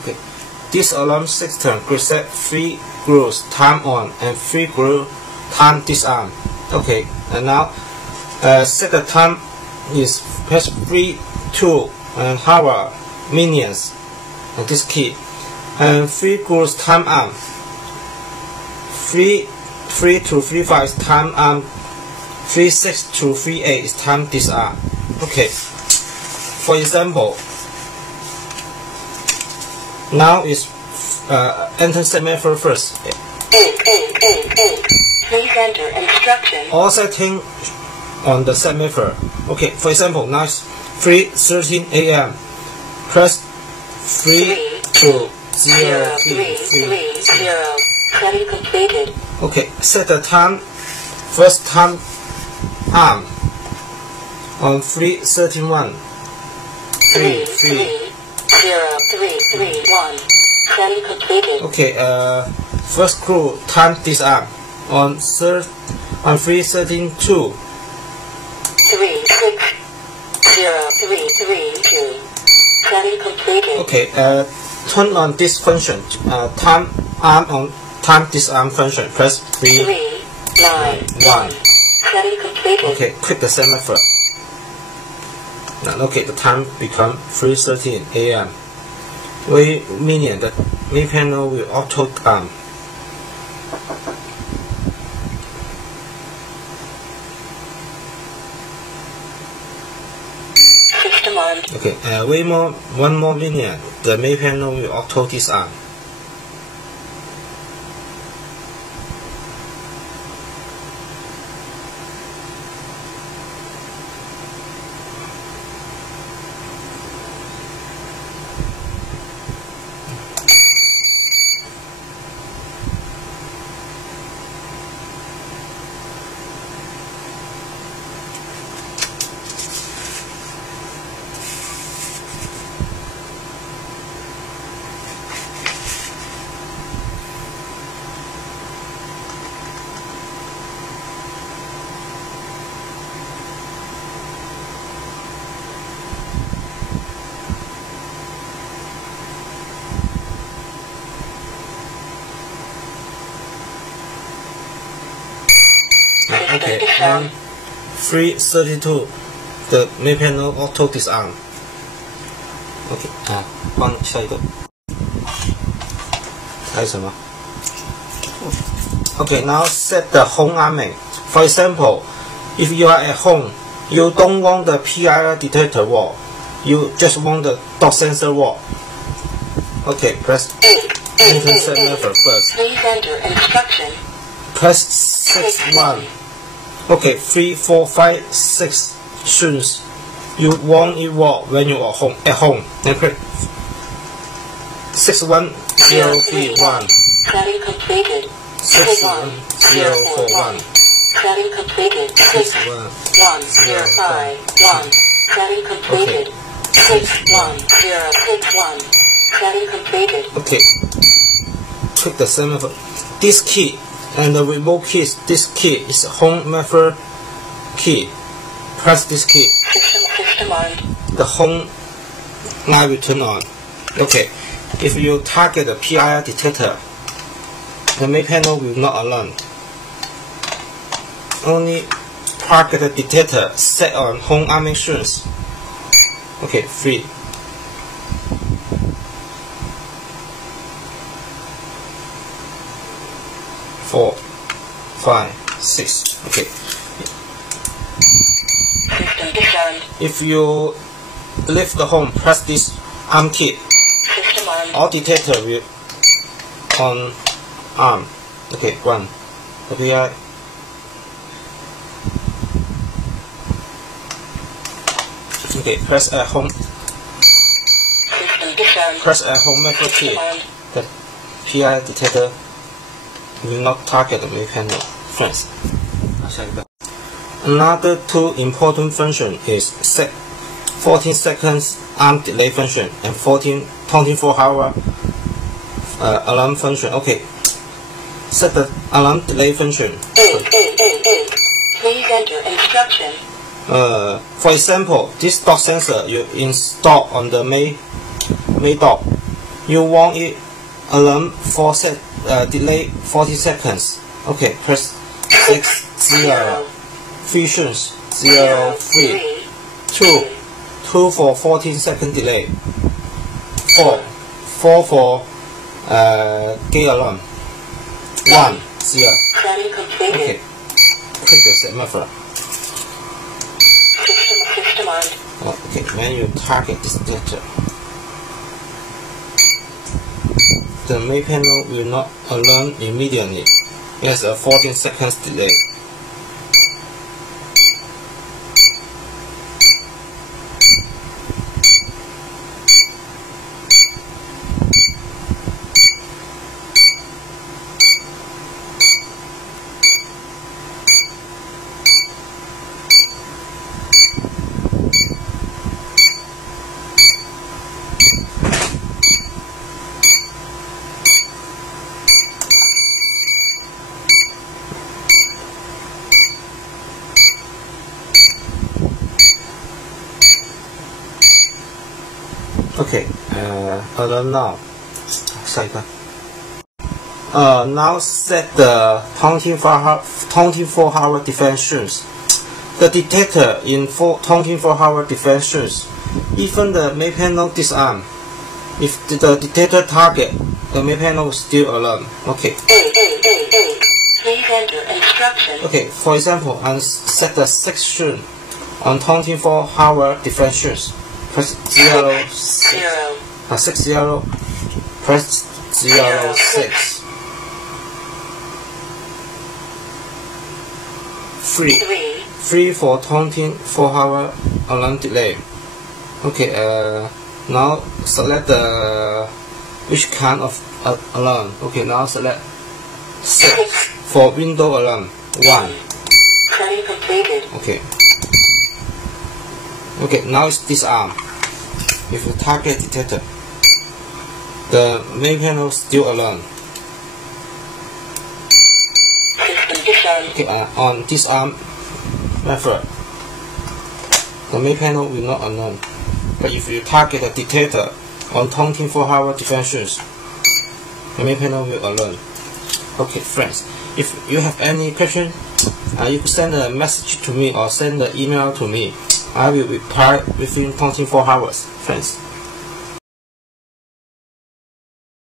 Okay, this alarm system preset 3 groups time on and 3 group time disarm. Okay, and now set the time is press 3, 2 and hover minions and this key, and 3 groups time arm, 3 to 3-5 is time arm, 3-6 to 3-8 is time disarm. Okay, for example, now is enter set method first. Please enter instruction. All setting on the set method. Okay, for example, now it's 3:13 a.m. Press 3 to 0 3. Setting completed. Okay, set the time, first time arm on 3:31. 3 3 0 3 3 1. Setting completed. Okay, first crew time disarm on 3:13 2. 3 6 0 3 3 2. Setting completed. Okay, turn on this function, time arm on time disarm function. Press 3 9 1. Setting completed. Okay, quit the set method. Now okay, the time become 3:13 a.m. Meaning that main panel will auto arm. System armed. Okay, one more linear, the main panel will auto disarm. Okay, and 3:32, the main panel auto disarm. Okay, 换下一个，还有什么 ？Okay, now set the home arming. For example, if you are at home, you don't want the PIR detector wall, you just want the dot sensor wall. Okay, press enter set method first. Please enter instruction. Press 6 1. Okay, 3 4 5 6 tunes. You want it wall when you are at home. Then click 6 1 0 3 1. Setting completed. 6 1 0 4 1. Setting completed. 6 1 1 0 5 1. Setting completed. 6 1 0 6 1. Setting completed. Okay. Click the same method. This key and the remote keys. This key is home method key. Press this key. System on. The home light will turn on. Okay. If you target the PIR detector, the main panel will not alarm. Only target the detector set on home arming tunes. Okay, 3. Four, 5, 6. Okay. System disarmed. If you leave the home, press this arm key. System armed. All detector will on arm. Okay, 1. API. Okay, press at home. System disarmed. Press at home method key. The PI detector will not target the main panel. Friends. Another two important function is set 14 seconds arm delay function and 24-hour alarm function. Okay. Set the alarm delay function. Please enter instruction. For example, this dot sensor you install on the main door. You want it alarm delay 40 seconds. Okay, press 6 0. Fusions 0 3 2 for 14 second delay. 4 for gate alarm. 1 0. Okay, click the set method. System on. Okay, when you target this detector, the main panel will not alarm immediately. There's a 14 seconds delay. Okay, alarm now. Now set the 24-hour defenses. The detector in 24-hour defenses. Even the main panel disarm. If the detector target, the main panel will still alarm. Okay. Please enter instructions. Okay, for example, I set the section on 24-hour defenses. Press 0 6 0. Press 0 6 3 for 24-hour alarm delay. Okay, now select the which kind of alarm. Okay, now select 6 for window alarm. 1. Setting completed. Okay. Okay, now it's disarm. If you target detector, the main panel still alarm. Okay, on disarm method, the main panel will not alarm. But if you target the detector on 24-hour defenses, the main panel will alarm. Okay, friends, if you have any question, you can send a message to me or send an email to me. I will reply within 24 hours. Friends.